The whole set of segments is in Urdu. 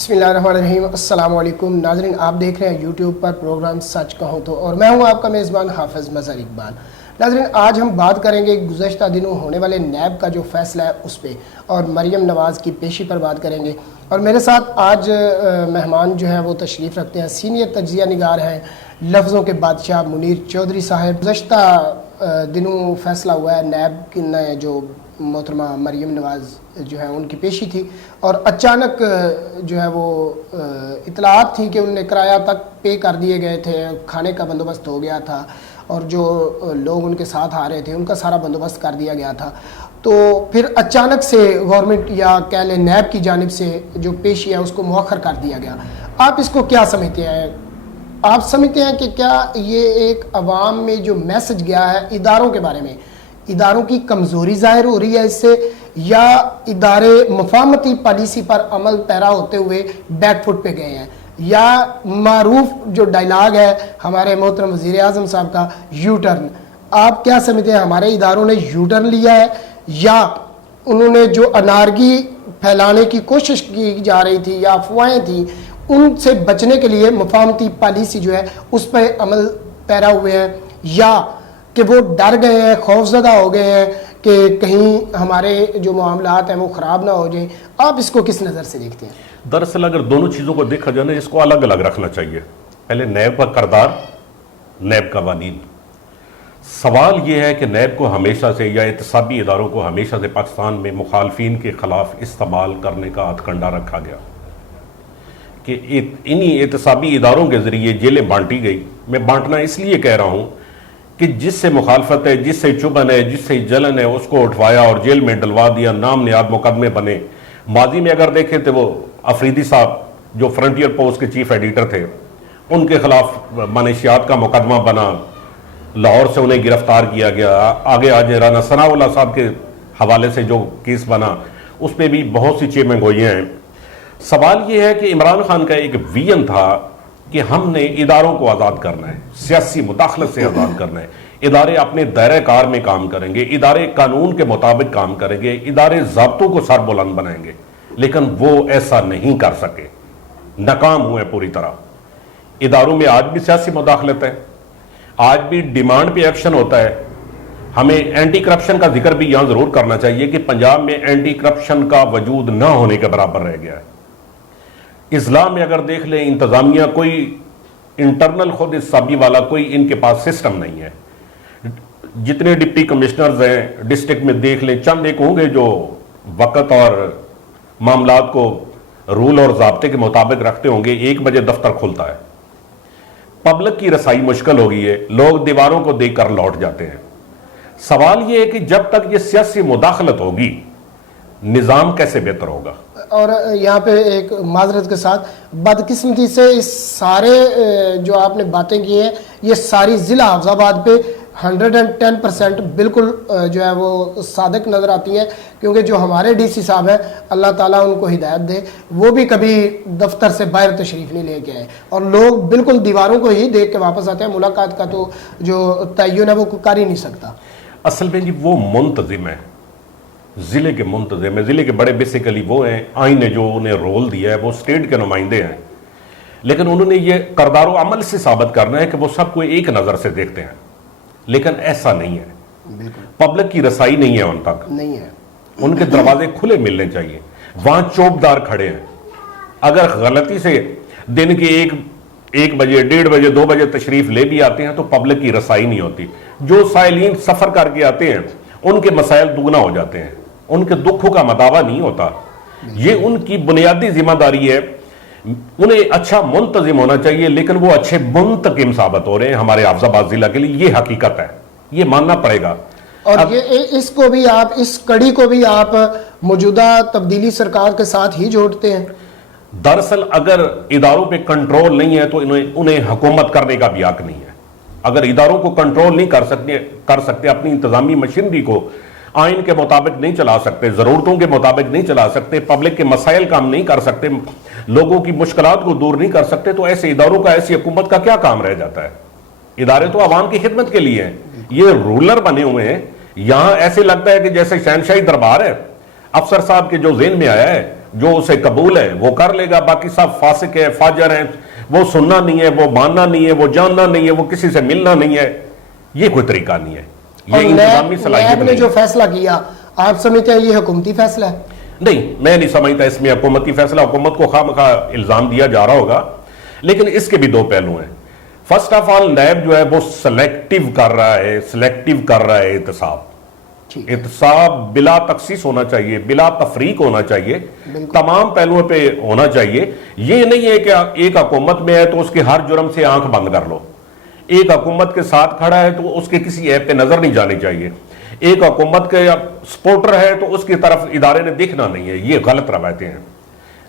بسم اللہ الرحمن الرحیم۔ السلام علیکم ناظرین، آپ دیکھ رہے ہیں یوٹیوب پر پروگرام سچ کہوں تو، اور میں ہوں آپ کا میزبان حافظ مظہر اقبال۔ ناظرین، آج ہم بات کریں گے گزشتہ دنوں ہونے والے نیب کا جو فیصلہ ہے اس پہ، اور مریم نواز کی پیشی پر بات کریں گے۔ اور میرے ساتھ آج مہمان جو ہیں وہ تشریف رکھتے ہیں، سینئر تجزیہ نگار ہیں، لفظوں کے بادشاہ منیر چودھری صاحب۔ گزشتہ دنوں فیصلہ ہوا ہے، نیب نے جو محترمہ مریم نواز جو ہے ان کی پیشی تھی، اور اچانک جو ہے وہ اطلاعات تھیں کہ ان نے کرایہ تک پے کر دیے گئے تھے، کھانے کا بندوبست ہو گیا تھا، اور جو لوگ ان کے ساتھ آ رہے تھے ان کا سارا بندوبست کر دیا گیا تھا۔ تو پھر اچانک سے گورنمنٹ یا کہہ لیں نیب کی جانب سے جو پیشی ہے اس کو مؤخر کر دیا گیا۔ آپ اس کو کیا سمجھتے ہیں؟ آپ سمجھتے ہیں کہ کیا یہ ایک عوام میں جو میسج گیا ہے اداروں کے بارے میں، اداروں کی کمزوری ظاہر ہو رہی ہے اس سے، یا ادارے مفاہمتی پالیسی پر عمل پیرا ہوتے ہوئے بیک فٹ پہ گئے ہیں، یا معروف جو ڈائلاگ ہے ہمارے محترم وزیر اعظم صاحب کا، یو ٹرن؟ آپ کیا سمجھتے ہیں، ہمارے اداروں نے یو ٹرن لیا ہے، یا انہوں نے جو انارگی پھیلانے کی کوشش کی جا رہی تھی یا افواہیں تھیں ان سے بچنے کے لیے مفاہمتی پالیسی جو ہے اس پہ عمل پیرا ہوئے ہیں، یا کہ وہ ڈر گئے ہیں، خوفزدہ ہو گئے ہیں کہ کہیں ہمارے جو معاملات ہیں وہ خراب نہ ہو جائیں؟ آپ اس کو کس نظر سے دیکھتے ہیں؟ دراصل اگر دونوں چیزوں کو دیکھا جائے نا، اس کو الگ الگ رکھنا چاہیے۔ پہلے نیب کا کردار، نیب قوانین۔ سوال یہ ہے کہ نیب کو ہمیشہ سے یا احتسابی اداروں کو ہمیشہ سے پاکستان میں مخالفین کے خلاف استعمال کرنے کا ہتھ کنڈا رکھا گیا کہ انہی احتسابی اداروں کے ذریعے جیلیں بانٹی گئی۔ میں بانٹنا اس لیے کہہ رہا ہوں کہ جس سے مخالفت ہے، جس سے چبھن ہے، جس سے جلن ہے، اس کو اٹھوایا اور جیل میں ڈلوا دیا، نام نیاد مقدمے بنے۔ ماضی میں اگر دیکھیں تو وہ افریدی صاحب جو فرنٹیئر پوسٹ کے چیف ایڈیٹر تھے، ان کے خلاف منشیات کا مقدمہ بنا، لاہور سے انہیں گرفتار کیا گیا۔ آگے آج رانا ثناء اللہ صاحب کے حوالے سے جو کیس بنا اس پہ بھی بہت سی چیمیں گوئیاں ہیں۔ سوال یہ ہے کہ عمران خان کا ایک ویژن تھا کہ ہم نے اداروں کو آزاد کرنا ہے، سیاسی مداخلت سے آزاد کرنا ہے، ادارے اپنے دائرہ کار میں کام کریں گے، ادارے قانون کے مطابق کام کریں گے، ادارے ضابطوں کو سر بلند بنائیں گے، لیکن وہ ایسا نہیں کر سکے، ناکام ہوئے پوری طرح۔ اداروں میں آج بھی سیاسی مداخلت ہے، آج بھی ڈیمانڈ پہ ایکشن ہوتا ہے۔ ہمیں اینٹی کرپشن کا ذکر بھی یہاں ضرور کرنا چاہیے کہ پنجاب میں اینٹی کرپشن کا وجود نہ ہونے کے برابر رہ گیا ہے۔ اضلاع میں اگر دیکھ لیں، انتظامیہ کوئی انٹرنل خود احتسابی والا کوئی ان کے پاس سسٹم نہیں ہے۔ جتنے ڈپٹی کمشنرز ہیں ڈسٹرکٹ میں دیکھ لیں، چند ایک ہوں گے جو وقت اور معاملات کو رول اور ضابطے کے مطابق رکھتے ہوں گے۔ 1 بجے دفتر کھلتا ہے، پبلک کی رسائی مشکل ہو گئی ہے، لوگ دیواروں کو دیکھ کر لوٹ جاتے ہیں۔ سوال یہ ہے کہ جب تک یہ سیاسی مداخلت ہوگی، نظام کیسے بہتر ہوگا؟ اور یہاں پہ ایک معذرت کے ساتھ، بدقسمتی سے اس سارے جو آپ نے باتیں کی ہیں یہ ساری ضلع حافظ آباد پہ 110% بالکل جو ہے وہ صادق نظر آتی ہیں، کیونکہ جو ہمارے ڈی سی صاحب ہیں، اللہ تعالیٰ ان کو ہدایت دے، وہ بھی کبھی دفتر سے باہر تشریف نہیں لے کے آئے، اور لوگ بالکل دیواروں کو ہی دیکھ کے واپس آتے ہیں۔ ملاقات کا تو جو تعین ہے وہ کر ہی نہیں سکتا۔ اصل میں جی وہ منتظم ہے، ضلع کے منتظم ہیں، ضلع کے بڑے بیسیکلی وہ ہیں، آئین نے جو انہیں رول دیا ہے وہ اسٹیٹ کے نمائندے ہیں، لیکن انہوں نے یہ کردار و عمل سے ثابت کرنا ہے کہ وہ سب کو ایک نظر سے دیکھتے ہیں، لیکن ایسا نہیں ہے۔ پبلک کی رسائی نہیں ہے ان تک، نہیں ہے، ان کے دروازے کھلے ملنے چاہیے۔ وہاں چوبدار کھڑے ہیں، اگر غلطی سے دن کے 1 بجے 1:30 بجے 2 بجے تشریف لے بھی آتے ہیں تو پبلک کی رسائی نہیں ہوتی۔ جو سائلین سفر کر کے آتے ہیں ان کے مسائل دگنا ہو جاتے ہیں، ان کے دکھوں کا مداوع نہیں ہوتا۔ یہ ان کی بنیادی ذمہ داری ہے، انہیں اچھا منتظم ہونا چاہیے، لیکن وہ اچھے منتقم ثابت ہو رہے ہیں ہمارے حافظ آباد ضلع کے لیے۔ یہ حقیقت ہے، یہ ماننا پڑے گا۔ اور یہ اس کو بھی آپ، اس کڑی کو بھی آپ موجودہ تبدیلی سرکار کے ساتھ ہی جوڑتے ہیں؟ دراصل اگر اداروں پہ کنٹرول نہیں ہے تو انہیں حکومت کرنے کا بھی حق نہیں ہے۔ اگر اداروں کو کنٹرول نہیں کر سکتے، اپنی انتظامی مشینری کو آئین کے مطابق نہیں چلا سکتے، ضرورتوں کے مطابق نہیں چلا سکتے، پبلک کے مسائل کام نہیں کر سکتے، لوگوں کی مشکلات کو دور نہیں کر سکتے، تو ایسے اداروں کا، ایسی حکومت کا کیا کام رہ جاتا ہے؟ ادارے تو عوام کی خدمت کے لیے ہیں، یہ رولر بنے ہوئے ہیں۔ یہاں ایسے لگتا ہے کہ جیسے شہنشاہی دربار ہے، افسر صاحب کے جو ذہن میں آیا ہے جو اسے قبول ہے وہ کر لے گا، باقی سب فاسق ہے، فاجر ہیں، وہ سننا نہیں ہے، وہ ماننا نہیں ہے، وہ جاننا نہیں ہے، وہ کسی سے ملنا نہیں ہے. یہ کوئی طریقہ نہیں ہے، اور یہ انتظامی نیب صلاحیت نے نہیں جو فیصلہ کیا آپ سمجھتے ہیں یہ حکومتی فیصلہ ہے؟ نہیں، میں نہیں سمجھتا اس میں حکومتی فیصلہ. حکومت کو خواہ مخواہ الزام دیا جا رہا ہوگا، لیکن اس کے بھی دو پہلو ہیں. فرسٹ آف آل نیب جو ہے وہ سلیکٹیو کر رہا ہے احتساب. احتساب بلا تخصیص ہونا چاہیے، بلا تفریق ہونا چاہیے، تمام پہلوؤں پہ ہونا چاہیے. یہ نہیں ہے کہ ایک حکومت میں ہے تو اس کے ہر جرم سے آنکھ بند کر لو. ایک حکومت کے ساتھ کھڑا ہے تو اس کے کسی ایپ پہ نظر نہیں جانی چاہیے. ایک حکومت کے سپورٹر ہے تو اس کی طرف ادارے نے دیکھنا نہیں ہے. یہ غلط روایتیں ہیں.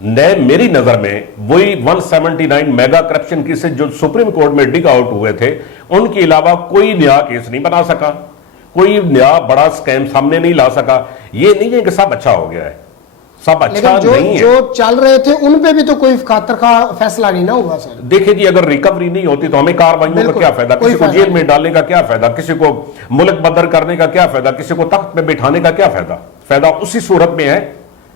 نیب میری نظر میں وہی 179 میگا کرپشن کیسز جو سپریم کورٹ میں ڈگ آؤٹ ہوئے تھے ان کے علاوہ کوئی نیا کیس نہیں بنا سکا، کوئی نیا بڑا سکیم سامنے نہیں لا سکا. یہ نہیں ہے کہ سب اچھا ہو گیا ہے، سب اچھا نہیں ہے. جو چل رہے تھے ان پہ بھی تو کوئی خاطر خواہ فیصلہ نہیں نہ ہوا سر. دیکھیں جی، اگر ریکوری نہیں ہوتی تو ہمیں کاروائیوں کا کیا فائدہ، کسی کو جیل میں ڈالنے کا کیا فائدہ، کسی کو ملک بدر کرنے کا کیا فائدہ، کسی کو تخت پہ بٹھانے کا کیا فائدہ. فائدہ اسی صورت میں ہے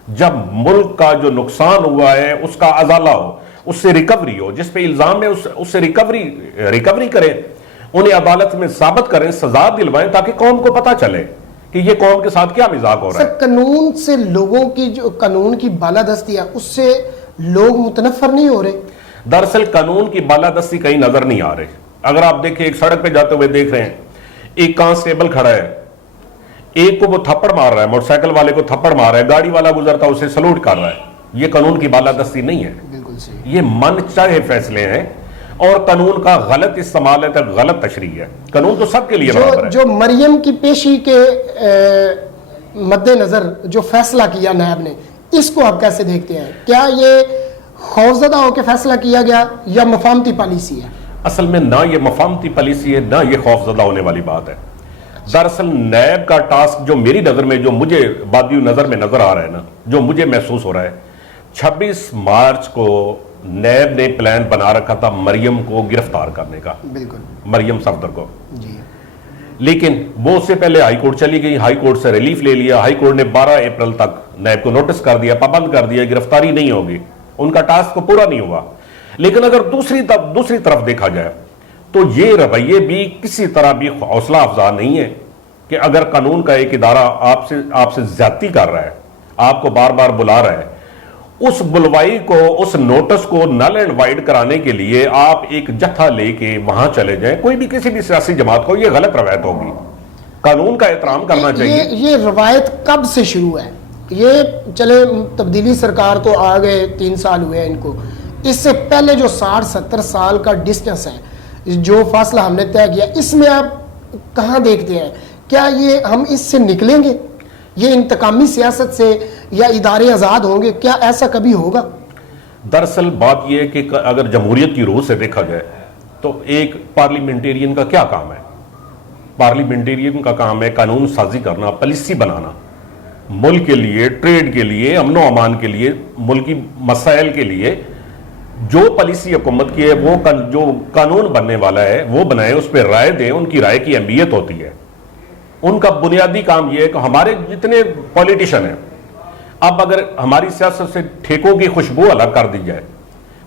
جب ملک کا جو نقصان ہوا ہے اس کا ازالہ ہو، اس سے ریکوری ہو، جس پہ الزام ہے اس سے ریکوری کریں، انہیں عدالت میں ثابت کریں، سزا دلوائیں، تاکہ قوم کو پتہ چلے کہ یہ قوم کے ساتھ کیا مذاق ہو رہا ہے. قانون سے لوگوں کی جو قانون کی بالادستی ہے اس سے لوگ متنفر نہیں ہو رہے. دراصل قانون کی بالادستی کہیں نظر نہیں آ رہے. اگر آپ دیکھیں ایک سڑک پہ جاتے ہوئے دیکھ رہے ہیں ایک کانسٹیبل کھڑا ہے، ایک کو وہ تھپڑ مار رہا ہے، موٹر سائیکل والے کو تھپڑ مار رہا ہے، گاڑی والا گزرتا اسے سلوٹ کر رہا ہے. یہ قانون کی بالادستی نہیں ہے. بالکل صحیح. یہ من چاہے فیصلے ہیں اور قانون کا غلط استعمال ہے تو غلط تشریح ہے. قانون تو سب کے لیے برابر ہے. جو مریم کی پیشی کے مد نظر جو فیصلہ کیا نیب نے، اس کو آپ کیسے دیکھتے ہیں؟ کیا یہ خوفزدہ ہو کے فیصلہ کیا گیا یا مفاہمتی پالیسی ہے؟ اصل میں نہ یہ مفاہمتی پالیسی ہے نہ یہ خوفزدہ ہونے والی بات ہے. دراصل نیب کا ٹاسک جو میری نظر میں، جو مجھے بادی نظر میں نظر آ رہا ہے نا، جو مجھے محسوس ہو رہا ہے، 26 مارچ کو نیب نے پلان بنا رکھا تھا مریم کو گرفتار کرنے کا، بالکل، مریم صفدر کو. جی. لیکن وہ اس سے پہلے ہائی کورٹ چلی گئی، ہائی کورٹ سے ریلیف لے لیا. ہائی کورٹ نے 12 اپریل تک نیب کو نوٹس کر دیا، پابند کر دیا، گرفتاری نہیں ہوگی. ان کا ٹاسک پورا نہیں ہوا. لیکن اگر دوسری طرف دیکھا جائے تو یہ رویے بھی کسی طرح بھی حوصلہ افزا نہیں ہے کہ اگر قانون کا ایک ادارہ آپ سے زیادتی کر رہا ہے، آپ کو بار بار بلا رہا ہے، اس بلوائی کو، اس نوٹس کو نل اینڈ وائڈ کرانے کے لیے آپ ایک جتھا لے کے وہاں چلے جائیں، کوئی بھی کسی بھی سیاسی جماعت کو، یہ غلط روایت ہوگی. قانون کا احترام کرنا چاہیے. یہ روایت کب سے شروع ہے؟ یہ چلے تبدیلی سرکار تو آ گئے 3 سال ہوئے ہیں ان کو، اس سے پہلے جو 60-70 سال کا ڈسٹنس ہے، جو فاصلہ ہم نے طے کیا، اس میں آپ کہاں دیکھتے ہیں؟ کیا یہ ہم اس سے نکلیں گے؟ یہ انتقامی سیاست سے یا ادارے آزاد ہوں گے؟ کیا ایسا کبھی ہوگا؟ دراصل بات یہ ہے کہ اگر جمہوریت کی روح سے دیکھا جائے تو ایک پارلیمنٹیرین کا کیا کام ہے؟ پارلیمنٹیرین کا کام ہے قانون سازی کرنا، پالیسی بنانا، ملک کے لیے، ٹریڈ کے لیے، امن و امان کے لیے، ملکی مسائل کے لیے. جو پالیسی حکومت کی ہے، وہ جو قانون بننے والا ہے وہ بنائے، اس پہ رائے دیں. ان کی رائے کی اہمیت ہوتی ہے. ان کا بنیادی کام یہ ہے کہ ہمارے جتنے پولیٹیشن ہیں، اب اگر ہماری سیاست سے ٹھیکوں کی خوشبو الگ کر دی جائے،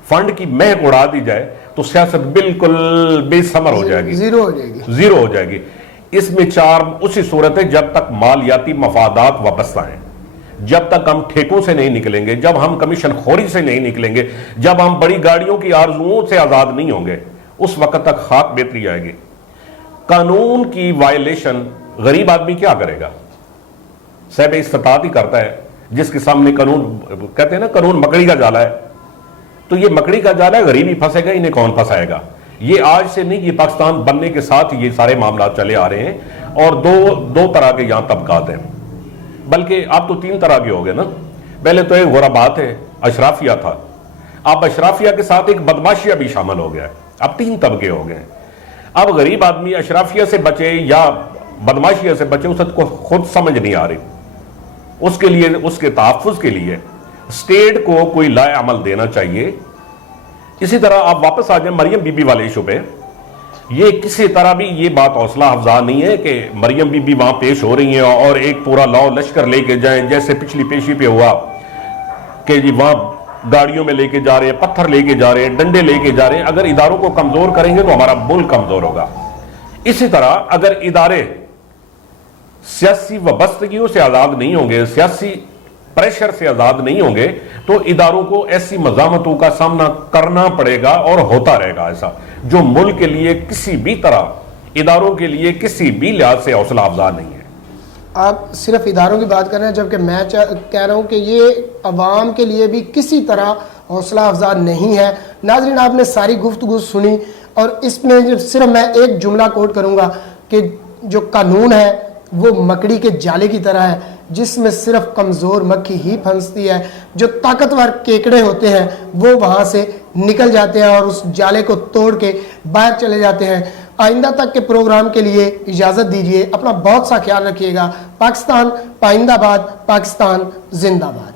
فنڈ کی مہک اڑا دی جائے، تو سیاست بالکل بے ثمر ہو جائے گی، زیرو ہو جائے گی. زیرو ہو جائے گی. اس میں 4 اسی صورت ہے جب تک مالیاتی مفادات وابستہ ہیں، جب تک ہم ٹھیکوں سے نہیں نکلیں گے، جب ہم کمیشن خوری سے نہیں نکلیں گے، جب ہم بڑی گاڑیوں کی آرزوؤں سے آزاد نہیں ہوں گے، اس وقت تک خاک بہتری آئے گی. قانون کی وائلیشن غریب آدمی کیا کرے گا؟ صاحب استطاعت ہی کرتا ہے. جس کے سامنے قانون، کہتے ہیں نا قانون مکڑی کا جالا ہے، تو یہ مکڑی کا جالا ہے، غریب ہی پھنسے گا، انہیں کون پھنسائے گا؟ یہ آج سے نہیں، یہ پاکستان بننے کے ساتھ یہ سارے معاملات چلے آ رہے ہیں. اور دو طرح کے یہاں طبقات ہیں، بلکہ اب تو 3 طرح کے ہو گئے نا. پہلے تو ایک غربات ہے، اشرافیہ تھا، اب اشرافیہ کے ساتھ ایک بدماشیہ بھی شامل ہو گیا ہے. اب 3 طبقے ہو گئے ہیں. اب غریب آدمی اشرافیہ سے بچے یا بدماشیہ سے بچے، اس کو خود سمجھ نہیں آ رہی. اس کے لیے، اس کے تحفظ کے لیے اسٹیٹ کو کوئی لائے عمل دینا چاہیے. اسی طرح آپ واپس آ جائیں مریم بی بی والے ایشو پہ. یہ کسی طرح بھی یہ بات حوصلہ افزا نہیں ہے کہ مریم بی بی وہاں پیش ہو رہی ہیں اور ایک پورا لاؤ لشکر لے کے جائیں جیسے پچھلی پیشی پہ ہوا. کہ جی وہاں گاڑیوں میں لے کے جا رہے ہیں, پتھر لے کے جا رہے ہیں, ڈنڈے لے کے جا رہے ہیں. اگر اداروں کو کمزور کریں گے تو ہمارا ملک کمزور ہوگا. اسی طرح اگر ادارے سیاسی وابستگیوں سے آزاد نہیں ہوں گے, سیاسی پریشر سے آزاد نہیں ہوں گے, تو اداروں کو ایسی مزاحمتوں کا سامنا کرنا پڑے گا اور ہوتا رہے گا ایسا, جو ملک کے لیے کسی بھی طرح, اداروں کے لیے کسی بھی لحاظ سے حوصلہ افزا نہیں ہے. آپ صرف اداروں کی بات کر رہے ہیں, جبکہ میں کہہ رہا ہوں کہ یہ عوام کے لیے بھی کسی طرح حوصلہ افزا نہیں ہے. ناظرین, آپ نے ساری گفتگو سنی اور اس میں صرف میں ایک جملہ کوٹ کروں گا کہ جو قانون ہے وہ مکڑی کے جالے کی طرح ہے, جس میں صرف کمزور مکھی ہی پھنستی ہے. جو طاقتور کیکڑے ہوتے ہیں وہ وہاں سے نکل جاتے ہیں اور اس جالے کو توڑ کے باہر چلے جاتے ہیں. آئندہ تک کے پروگرام کے لیے اجازت دیجیے. اپنا بہت سا خیال رکھیے گا. پاکستان پائندہ باد, پاکستان زندہ باد.